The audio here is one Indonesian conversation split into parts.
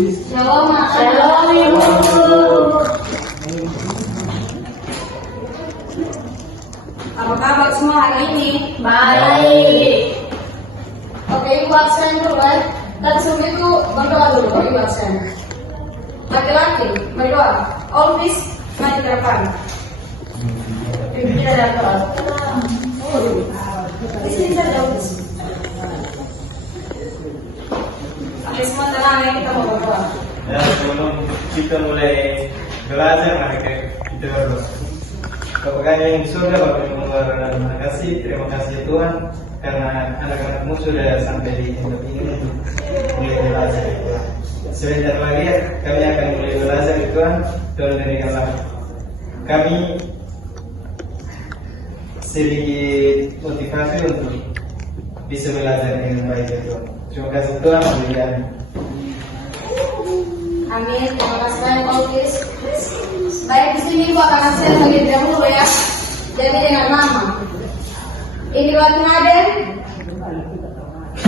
Shalom, shalom ibu. Apa kabar semua hari ini? Baik. Oke, ibu absen dulu kan? Dan sebelum itu berdoa dulu, ibu absen. Laki-laki berdoa. Always maju ke depan. Ibu kita ada doa. Di sini saja. Oke, semua tenang ya, kita mau berdoa. Ya, sebelum kita mulai belajar, mari kita berdoa. Bapa yang di surga, Bapa yang terima kasih Tuhan, karena anak-anakmu sudah sampai di tempat ini untuk mulai belajar Tuhan. Sebentar lagi kami akan mulai belajar Tuhan, Tuhan berikanlah kami sedikit motivasi untuk bisa belajar dengan baik Tuhan. Terima kasih Tuhan, haleluya. Amin. Terima kasih banyak Paulus. Baik, di sini Ibu akan share terlebih dahulu ya. Jadi dengan nama. Ini lagi Naden.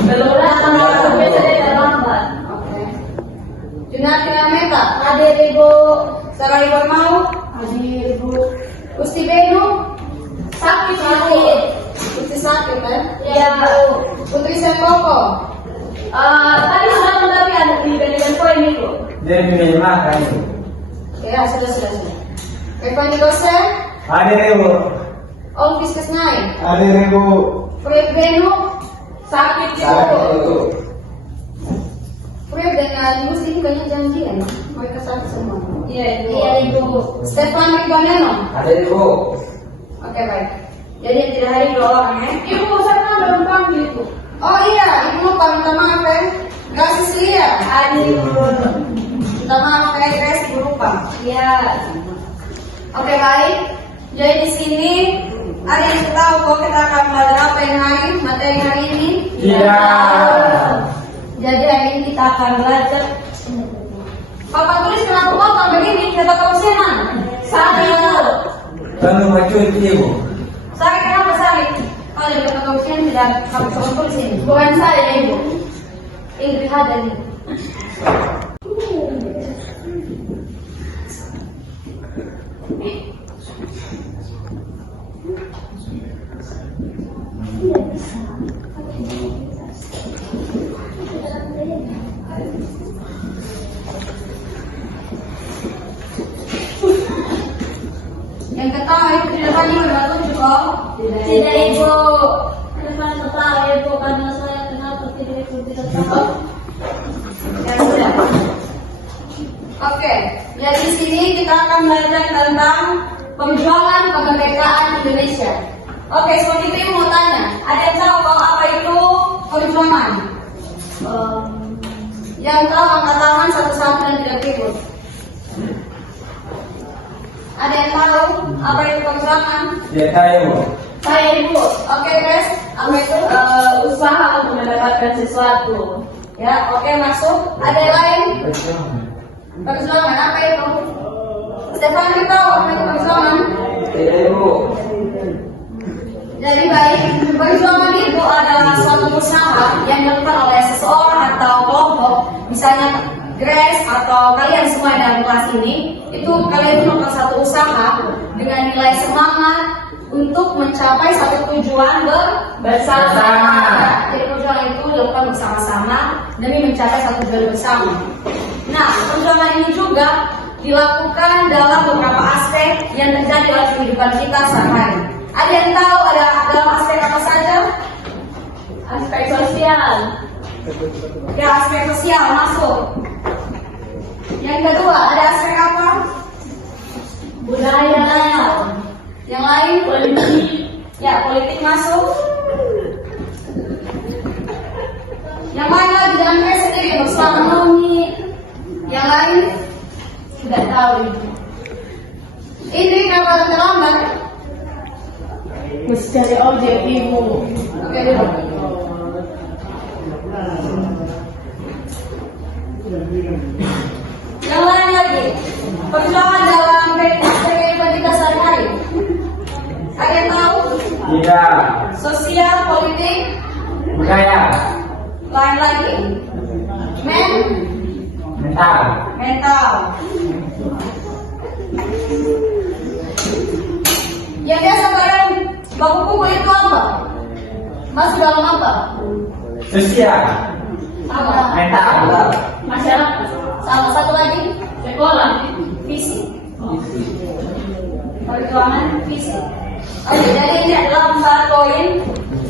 Belum datang sampai terlambat. Oke. Junatina Meta. Hadir Ibu. Sarai Bermau. Hadir Ibu. Gusti Benu. Sakit. Gusti sakit kan? Ya. Putri Sengkoko. Tadi sudah mendapat anak diberikan poin itu. Jadi pilih makan. Ya, sudah. Evan Dosen. Ada Ibu. Om Fiskus Naik. Ada Ibu. Proyek Benu. Sakit Ibu. Proyek dengan Ibu ini banyak janjian. Mereka sakit semua. Iya Ibu. Stefan Ribaneno. Ada Ibu. Oke baik. Jadi yang tidak hari 2 orang ya. Ibu saya kan belum panggil Ibu. Oh iya, Ibu lupa minta maaf ya. Gak Sisilia. Hadir Ibu. Minta maaf ya guys, Ibu lupa. Iya. Oke baik. Jadi di sini ada yang tahu kok kita akan belajar apa yang materi hari ini? Iya. Jadi hari ini kita akan belajar. Papa tulis kenapa potong begini? Kata kausenan. Sakit. Kamu maju Ibu. Sakit kenapa sakit? Oh jadi kata kausenan tidak kamu coba tulis ini. Bukan saya Ibu. Ingrid Hadan. Yang ketawa Ibu tidak tadi sudah tunjuk kok? Tidak Ibu. Kenapa ketawa Ibu? Karena saya kenapa tidak Ibu tidak tahu? Ya sudah. Oke, jadi di sini kita akan belajar tentang perjuangan kemerdekaan Indonesia. Oke, seperti itu Ibu mau tanya. Ada yang tahu kok apa itu perjuangan? Yang tahu angkat tangan satu-satu dan tidak ribut. Ada yang tahu apa itu perjuangan? Ya tahu. Saya Ibu. Oke guys, apa itu? Usaha untuk mendapatkan sesuatu. Ya, oke masuk. Ada yang lain? Perjuangan apa itu? Stefan tahu apa itu perjuangan? Tidak Ibu. Jadi baik, perjuangan itu adalah suatu usaha yang dilakukan oleh seseorang atau kelompok, misalnya Grace atau kalian semua dalam kelas ini, itu kalian melakukan satu usaha dengan nilai semangat untuk mencapai satu tujuan bersama. Jadi perjuangan itu dilakukan bersama-sama demi mencapai satu tujuan bersama. Nah, perjuangan ini juga dilakukan dalam beberapa aspek yang terjadi dalam kehidupan kita sehari-hari. Ada yang tahu ada dalam aspek apa saja? Aspek sosial. Ya, aspek sosial masuk. Yang kedua, ada aspek apa? Budaya. Yang lain? Politik. Ya, politik masuk. Yang lain lagi jangan kayak sendiri bersama Nomi. Yang lain? Tidak tahu Ibu. Ini kenapa terlambat? Mesti cari ojek Ibu. Oke dulu. Yang lain lagi, perjuangan dalam kehidupan kita sehari-hari. Ada yang tahu? Tidak. Sosial, politik, Budaya. lain lagi. Mental. Yang biasa kalian baku kuku itu apa? Masuk dalam apa? Sosial. Apa? Mental. Masyarakat. Salah satu lagi? Sekolah. Fisik. Perjuangan fisik. Oke, jadi ini adalah 4 poin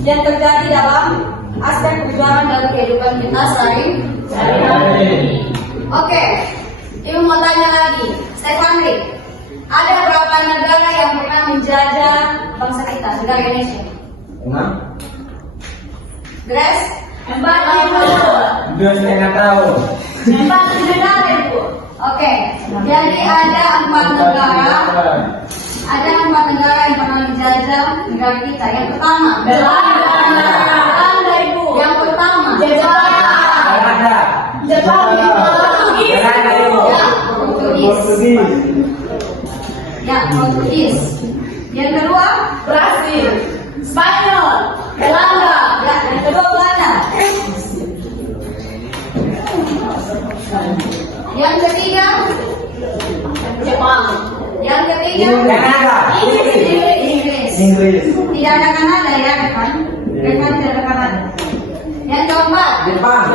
yang terjadi dalam aspek perjuangan dalam kehidupan kita sehari-hari. Oke, Ibu mau tanya lagi, Stefani, ada berapa negara yang pernah menjajah bangsa kita, negara Indonesia? 6. Grace? 4 2,5 tahun. 4 negara Ibu. Oke, jadi ada 4 negara. Ada 4 negara yang pernah menjajah negara kita. Yang pertama, Belanda Ibu. Yang pertama, Kanada. Jepang. Kanada, Ibu. Portugis. Ya, Portugis. Yang kedua, Brasil. Spanyol. Belanda. Ya, yang kedua Belanda. Yang ketiga, Jepang. Yang ketiga, Kanada. Inggris. Tidak ada Kanada ya, kan? Tidak ada Kanada. Yang keempat, Jepang.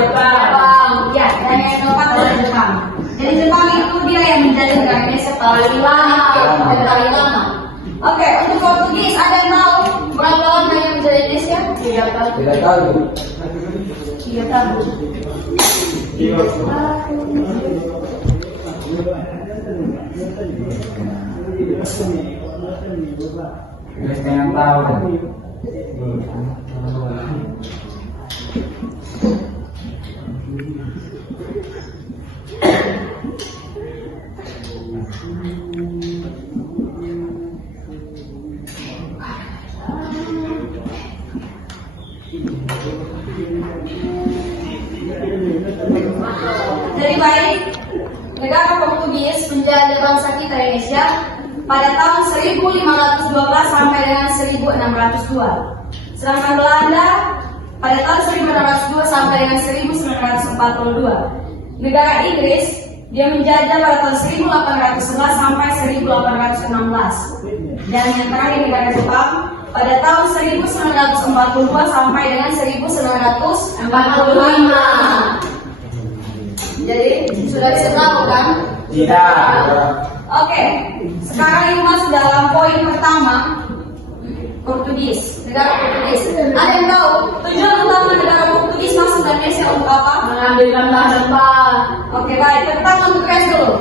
Ya, dan yang keempat adalah Jepang. Jadi Jepang itu dia yang menjadi negara Indonesia paling lama. Oke, untuk Portugis ada yang tahu berapa lama yang menjadi Indonesia? 3 tahun. 3 tahun. 3 tahun. Iya. 2,5 tahun. Jadi baik, negara Portugis menjajah bangsa kita Indonesia pada tahun 1512 sampai dengan 1602. Sedangkan Belanda pada tahun 1602 sampai dengan 1942. Negara Inggris dia menjajah pada tahun 1811 sampai 1816. Dan yang terakhir negara Jepang pada tahun 1942 sampai dengan 1945. Jadi sudah bisa melakukan? Tidak. Oke, sekarang ini masuk dalam poin pertama, Portugis, negara Portugis. Ada yang tahu tujuan utama negara Portugis masuk ke Indonesia untuk apa? Mengambilkan bahan rempah. Oke, baik. Pertama untuk Grace dulu.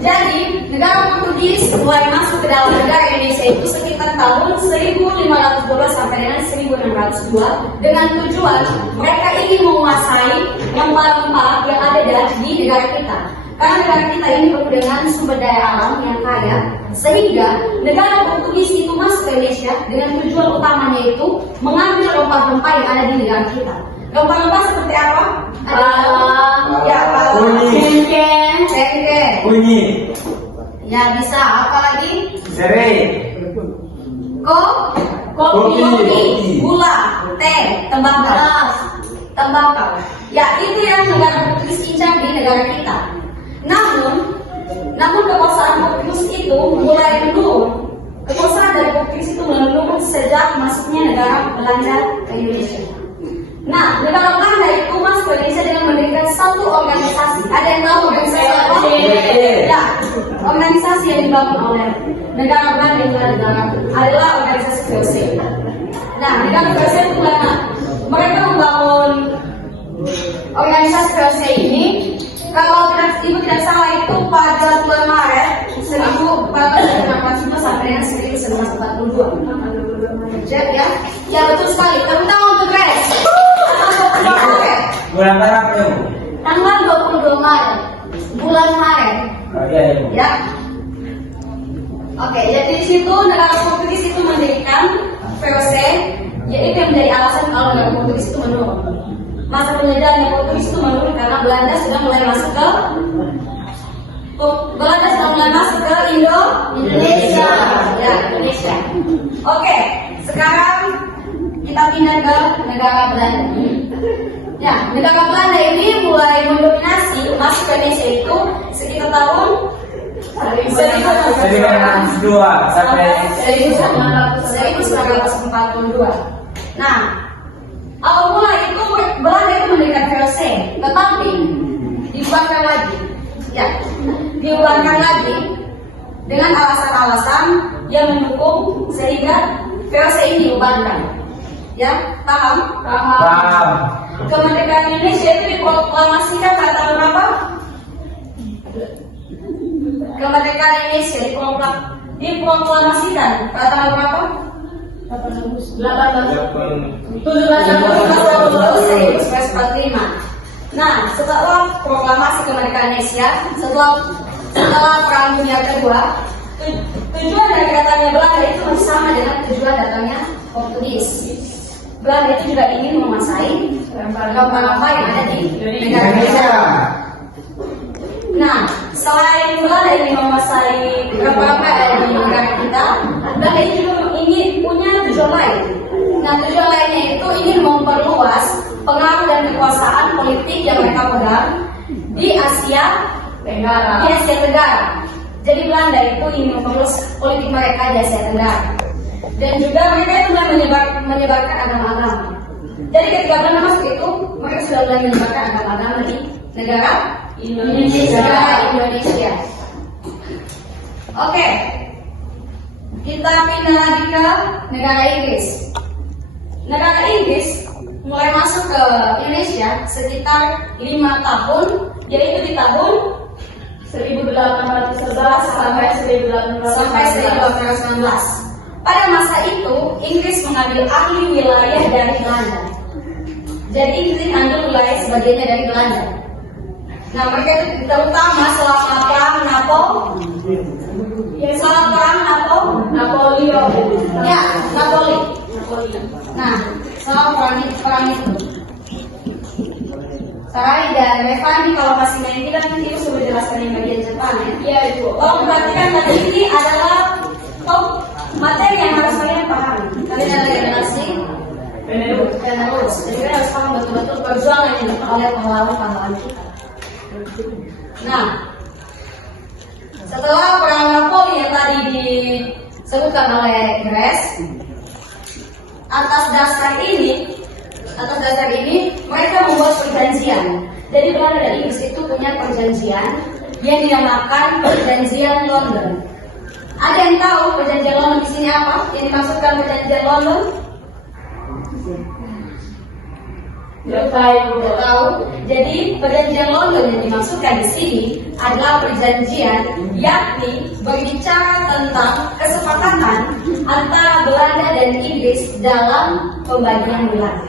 Jadi, negara Portugis mulai masuk ke dalam negara Indonesia itu sekitar tahun 1512 sampai dengan 1602 dengan tujuan mereka ingin menguasai rempah-rempah yang ada di negara kita. Karena negara kita ini penuh dengan sumber daya alam yang kaya, sehingga negara Portugis itu masuk ke Indonesia dengan tujuan utamanya itu mengambil rempah-rempah yang ada di negara kita. Rempah-rempah seperti apa? Ada cengkeh, Bunyi. ya bisa. Apalagi? Serai. Kopi, Kopi. gula, teh, tembakau. Ya itu yang negara Portugis incar di negara kita. Namun kekuasaan Portugis itu mulai menurun. Kekuasaan dari Portugis itu menurun sejak masuknya negara Belanda ke Indonesia. Nah, negara Belanda itu masuk ke Indonesia dengan mendirikan satu organisasi. Ada yang tahu organisasi apa? Ya, organisasi yang dibangun oleh negara Belanda itu adalah organisasi VOC. Nah, negara VOC itu mana? Mereka membangun organisasi VOC ini. Kalau ibu tidak salah itu pada bulan Maret 1492 sampai dengan 1942. Ya, ya betul sekali. Tepuk tangan untuk Grace. Bulan berapa, Ibu? Tanggal 22 Maret, bulan Maret. Oh, iya, Ibu. Ya. Oke, jadi di situ negara Portugis itu mendirikan VOC, yaitu yang menjadi alasan kalau negara Portugis itu menurun. Masa penjajahan Portugis itu menurun karena Belanda sudah mulai masuk ke Indonesia. Ya, Indonesia. Oke, sekarang kita pindah ke negara Belanda. Ya, negara Belanda ini mulai masuk ke Indonesia itu sekitar tahun 1902 sampai 1942. Nah, awal mula itu Belanda itu mendirikan VOC, tetapi dibubarkan lagi. Ya, dibubarkan lagi dengan alasan-alasan yang mendukung sehingga VOC ini dibubarkan. Ya, paham? paham. Kemerdekaan Indonesia itu diproklamasikan pada tahun berapa? Kemerdekaan Indonesia diproklamasikan pada tanggal berapa? 1745. Nah, setelah proklamasi kemerdekaan Indonesia, setelah Perang Dunia Kedua, tujuan dari datangnya Belanda itu masih sama dengan tujuan datangnya Portugis. Belanda itu juga ingin menguasai rempah-rempah yang ada di negara Indonesia. Nah, selain Belanda ingin menguasai rempah-rempah yang ada di negara kita, Belanda itu juga ingin punya tujuan lain. Nah, tujuan lainnya itu ingin memperluas pengaruh dan kekuasaan politik yang mereka pegang di Asia Tenggara. Jadi Belanda itu ingin memperluas politik mereka di Asia Tenggara. Dan juga mereka itu mulai menyebarkan agama-agama. Jadi ketika Belanda masuk itu, mereka sudah mulai menyebarkan agama-agama di negara Indonesia. Oke, kita pindah lagi ke negara Inggris. Negara Inggris mulai masuk ke Indonesia sekitar 5 tahun, yaitu di tahun 1811 sampai 1819. Pada masa itu, Inggris mengambil alih wilayah dari Belanda. Jadi Inggris mengambil wilayah sebagiannya dari Belanda. Nah, mereka itu terutama selama perang Napoleon. Ya, Napoli. Nah, selama perang itu. Sarai dan Revani kalau masih main kita nanti sudah jelaskan yang bagian Jepang ya. Iya itu. Oh, berarti kan tadi ini adalah materi yang harus kalian pahami. Kalian ada generasi penerus. Jadi kalian harus paham betul-betul perjuangan yang dilakukan oleh pahlawan-pahlawan kita. Nah, setelah perang Napoli yang tadi disebutkan oleh Grace, atas dasar ini mereka membuat perjanjian. Jadi Belanda dan Inggris itu punya perjanjian yang dinamakan Perjanjian London. Ada yang tahu perjanjian London di sini apa? Yang dimaksudkan perjanjian London? Tidak tahu. Jadi perjanjian London yang dimaksudkan di sini adalah perjanjian yakni berbicara tentang kesepakatan antara Belanda dan Inggris dalam pembagian wilayah.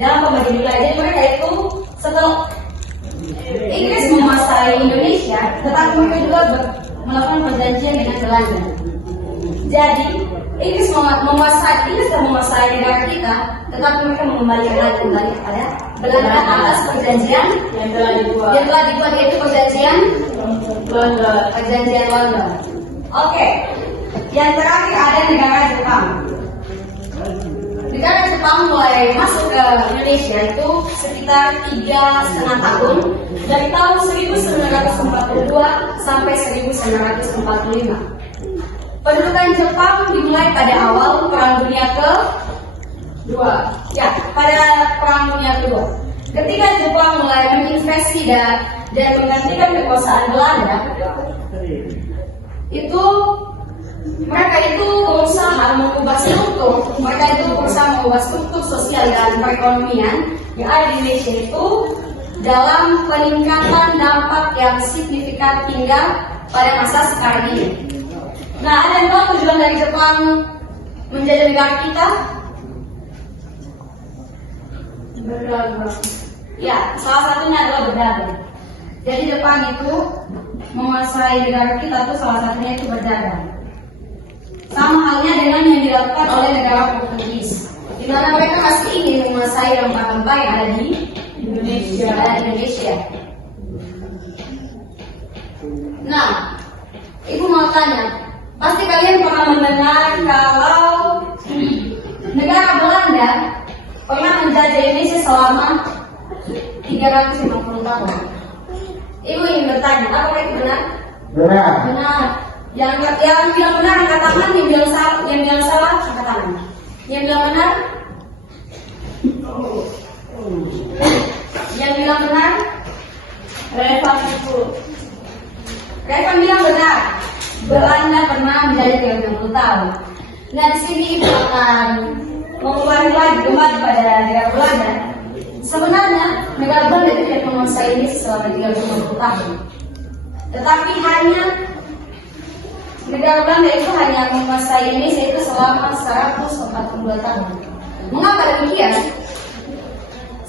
Jadi mereka itu setelah Inggris menguasai Indonesia, tetapi mereka juga melakukan perjanjian dengan Belanda. Jadi Inggris menguasai negara kita, tetapi mereka mengembalikan lagi kembali kepada Belanda atas perjanjian yang telah dibuat yaitu perjanjian London. Oke, yang terakhir ada negara Jepang. Negara Jepang mulai masuk ke Indonesia itu sekitar 3,5 tahun, dari tahun 1942 sampai 1945. Pendudukan Jepang dimulai pada awal Perang Dunia Kedua. Ya, pada Perang Dunia Kedua. Ketika Jepang mulai menginvasi dan menggantikan kekuasaan Belanda, itu mereka itu berusaha mengubah struktur sosial dan perekonomian yang ada di Indonesia itu dalam peningkatan dampak yang signifikan hingga pada masa sekarang ini. Nah, ada yang tahu tujuan dari Jepang menjadi negara kita? Berdagang. Ya, salah satunya adalah berdagang. Jadi Jepang itu menguasai negara kita tuh salah satunya itu berdagang. Sama halnya dengan yang dilakukan oleh negara Portugis, di mana mereka masih ingin menguasai rempah-rempah yang ada di Indonesia. Nah, Ibu mau tanya, pasti kalian pernah mendengar kalau negara Belanda pernah menjajah Indonesia selama 350 tahun. Ibu ingin bertanya, apakah itu benar? Benar. Benar. Yang bilang benar angkat tangan, yang bilang salah angkat tangan. Yang bilang benar? Yang bilang benar? Reva itu. Reva bilang benar. Belanda pernah menjadi 30 tahun. Nah di sini ibu akan mengulangi lagi kembali pada negara Belanda. Sebenarnya negara Belanda itu tidak menguasai Indonesia selama 30 tahun. Tetapi hanya negara Belanda itu hanya menguasai Indonesia itu selama 142 tahun. Mengapa demikian?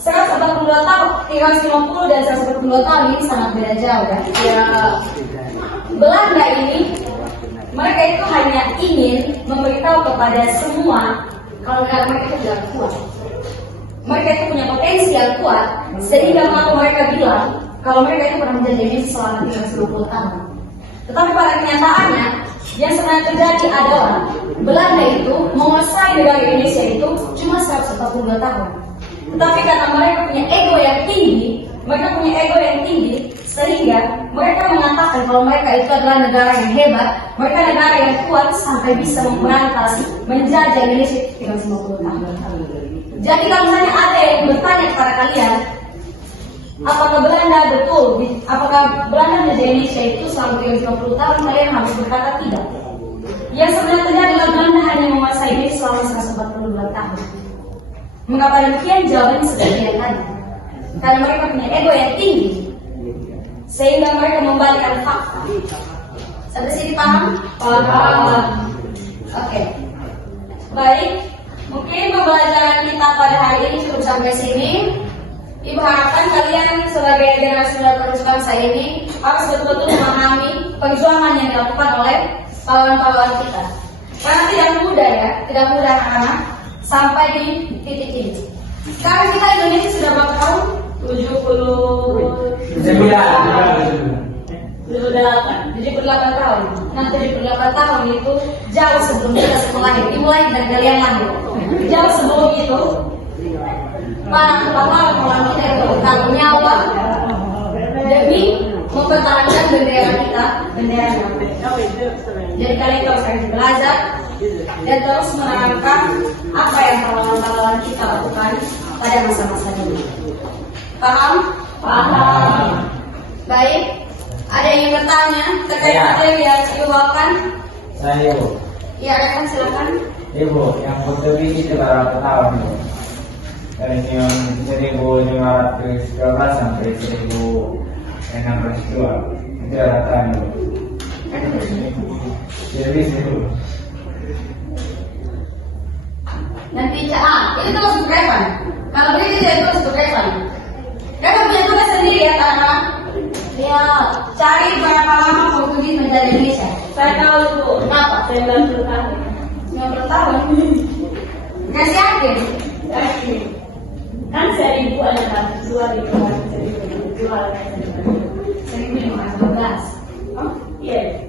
142 tahun, 350 dan 142 tahun ini sangat beda jauh kan? Ya, Belanda ini mereka itu hanya ingin memberitahu kepada semua kalau negara mereka itu tidak kuat. Mereka itu punya potensi yang kuat sehingga mereka bilang kalau mereka itu pernah menjadi Indonesia selama 350 tahun. Tetapi pada kenyataannya yang sebenarnya terjadi adalah Belanda itu menguasai negara Indonesia itu cuma 142 tahun. Tetapi karena mereka punya ego yang tinggi, sehingga mereka mengatakan kalau mereka itu adalah negara yang hebat, mereka negara yang kuat sampai bisa memberantas menjajah Indonesia 350 tahun. Jadi kalau misalnya ada yang bertanya kepada kalian, apakah Belanda menjadi Indonesia itu selama 350 tahun, kalian harus berkata tidak. Yang sebenarnya terjadi adalah Belanda hanya menguasai Indonesia selama 142 tahun. Mengapa demikian? Jawabannya sudah dilihat. Karena mereka punya ego yang tinggi, sehingga mereka membalikkan fakta. Sampai sini paham? Paham. Oke. Baik. Mungkin pembelajaran kita pada hari ini cukup sampai sini. Ibu harapkan kalian sebagai generasi muda penerus bangsa ini harus betul-betul memahami perjuangan yang dilakukan oleh pahlawan-pahlawan kita. Karena tidak mudah anak-anak sampai di titik ini. Sekarang kita Indonesia sudah berapa tahun? 78 tahun. Nah 78 tahun itu jauh sebelum kita lahir. Dimulai dari kalian lahir. Jauh sebelum itu, para pahlawan kita yang bertaruh nyawa demi mempertahankan bendera kita, bendera Indonesia. Jadi kalian harus belajar dan terus menerangkan apa yang pahlawan-pahlawan kita lakukan pada masa-masa ini. Paham? Paham. Baik. Ada yang bertanya terkait materi yang dibawakan? Saya Ibu. Ya, rekan silakan. Ibu, yang Kurtubi itu berapa tahun Ibu? Dari tahun 1512 sampai 1602. Itu rata-rata Ibu. Jadi itu. Nanti itu tugas untuk Revan. Kalau beli itu tugas untuk Revan. Revan punya tugas sendiri ya karena ya cari berapa lama Portugis menjadi Indonesia. Saya tahu Bu. Kenapa? 90 tahun. 90 tahun. Kasih yakin? Yakin. Kan 1000 adalah 2000 jual. 1512. Oh, Iya.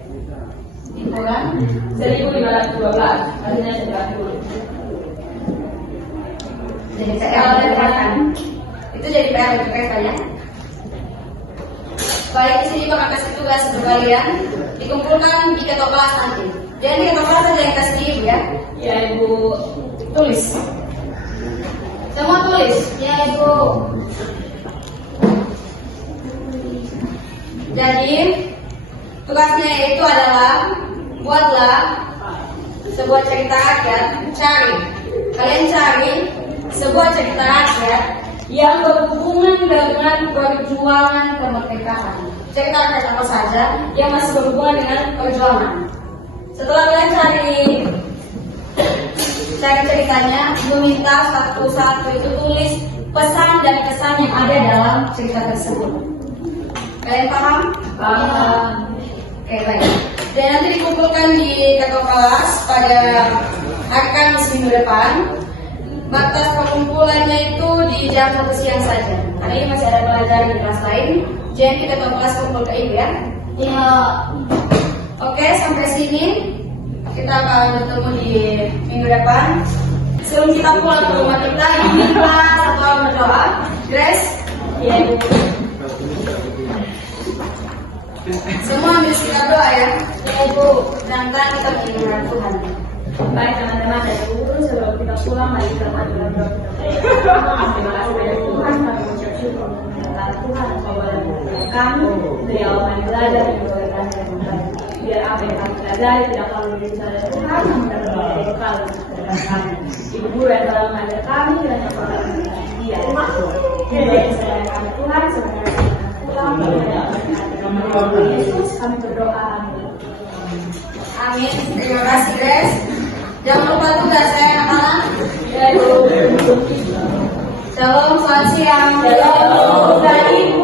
itu kan? 1512. Artinya 90. Jadi PR itu jadi PR untuk mereka ya. Baik, di sini bakal kasih tugas untuk kalian dikumpulkan di ketua kelas nanti. Jadi di ketua kelas ada yang kasih ibu ya. Ya Ibu. Tulis. Semua tulis. Ya ibu. Jadi tugasnya itu adalah buatlah sebuah cerita rakyat. Kalian cari sebuah cerita rakyat yang berhubungan dengan perjuangan kemerdekaan. Cerita rakyat apa saja yang masih berhubungan dengan perjuangan. Setelah kalian cari ceritanya, meminta satu-satu itu tulis pesan dan kesan yang ada dalam cerita tersebut. Kalian paham? Paham. Oke, baik. Dan nanti dikumpulkan di ketua kelas pada hari Kamis minggu depan. Batas pengumpulannya itu di jam 1 siang saja. Hari ini masih ada pelajaran di kelas lain. Jadi kita ketua kelas kumpul ke ibu ya. Ya. Oke, sampai sini kita akan bertemu di minggu depan. Sebelum kita pulang ke rumah kita, minta satu orang berdoa. Grace, Iya Ibu. Semua ambil sikap doa ya. Ya Ibu, sedangkan kita mengingat Tuhan. Baik teman-teman dari guru sebelum kita pulang mari kita berdoa. Terima kasih banyak Tuhan kami mengucap syukur karena Tuhan engkau boleh memberkati kami dari awal kami belajar dan boleh belajar yang baik. Biar apa yang kami pelajari tidak perlu bisa dari Tuhan namun dapat menjadi bekal untuk kami. Ibu guru yang telah mengajar kami dan yang telah mengajar dia. Jadi saya kami Tuhan sebenarnya pulang kepada Yesus kami berdoa. Amin. Terima kasih Grace. Jangan lupa tugas saya anak-anak. Ya, Ibu. Shalom, selamat siang. Shalom, Ibu.